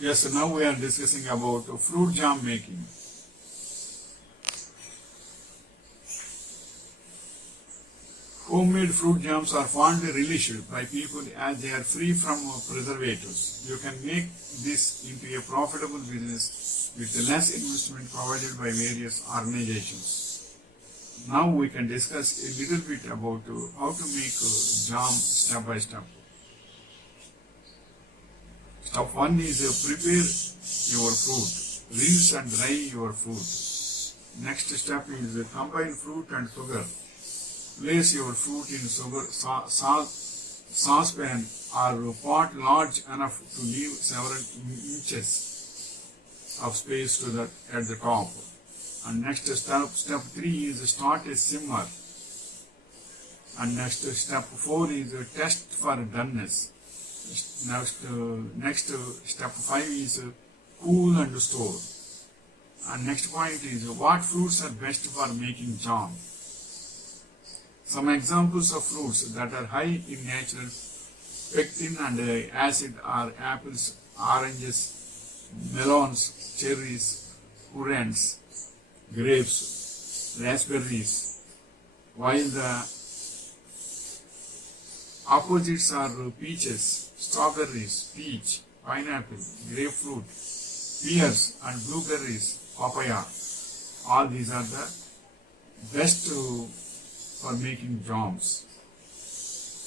Yes, now we are discussing about fruit jam making. Homemade fruit jams are fondly relished by people as they are free from preservatives. You can make this into a profitable business with less investment provided by various organizations. Now we can discuss a little bit about how to make jam step by step. Step 1 is prepare your fruit. Rinse and dry your fruit. Next step is combine fruit and sugar. Place your fruit in sugar saucepan or pot large enough to leave several inches of space at the top. And next step 3 is start a simmer. And next step 4 is test for doneness. Next step 5 is cool and store. And next point is what fruits are best for making jam. Some examples of fruits that are high in natural pectin and acid are apples, oranges, melons, cherries, currants, grapes, raspberries, while the opposites are peaches, strawberries, peach, pineapple, grapefruit, pears and blueberries, papaya. All these are the best for making jams.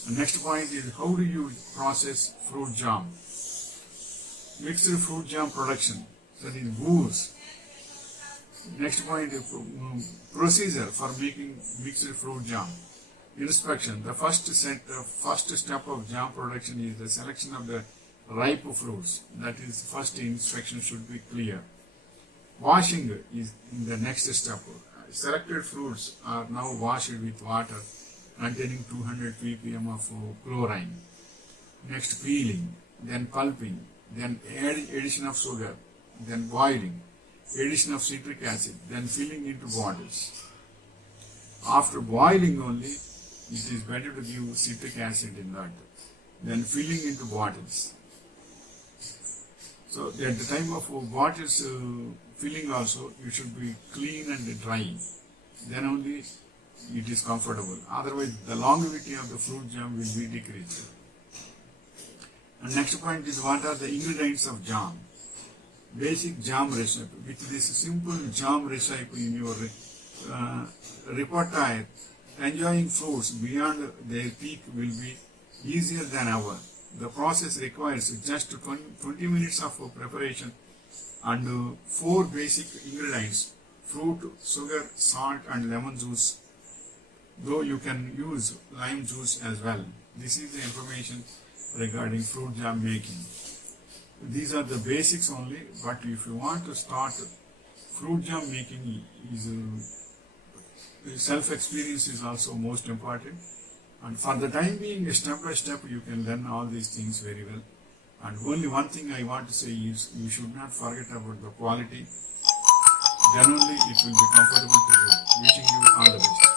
The next point is how do you process fruit jam? Mixed fruit jam production, that is booze. Next point is procedure for making mixed fruit jam. Inspection. The first step of jam production is the selection of the ripe fruits. That is, first inspection should be clear. Washing is in the next step. Selected fruits are now washed with water containing 200 ppm of chlorine. Next peeling, then pulping, then addition of sugar, then boiling, addition of citric acid, then filling into bottles. After boiling only, it is better to give citric acid in that, then filling into bottles. So at the time of bottles filling also, you should be clean and dry. Then only it is comfortable. Otherwise, the longevity of the fruit jam will be decreased. And next point is what are the ingredients of jam? Basic jam recipe. With this simple jam recipe in your repertoire, enjoying fruits beyond their peak will be easier than ever. The process requires just 20 minutes of preparation and 4 basic ingredients: fruit, sugar, salt and lemon juice, though you can use lime juice as well. This is the information regarding fruit jam making. These are the basics only, but if you want to start fruit jam making, self-experience is also most important. And for the time being, step by step, you can learn all these things very well. And only one thing I want to say is, you should not forget about the quality. Then only it will be comfortable to you. Wishing you all the best.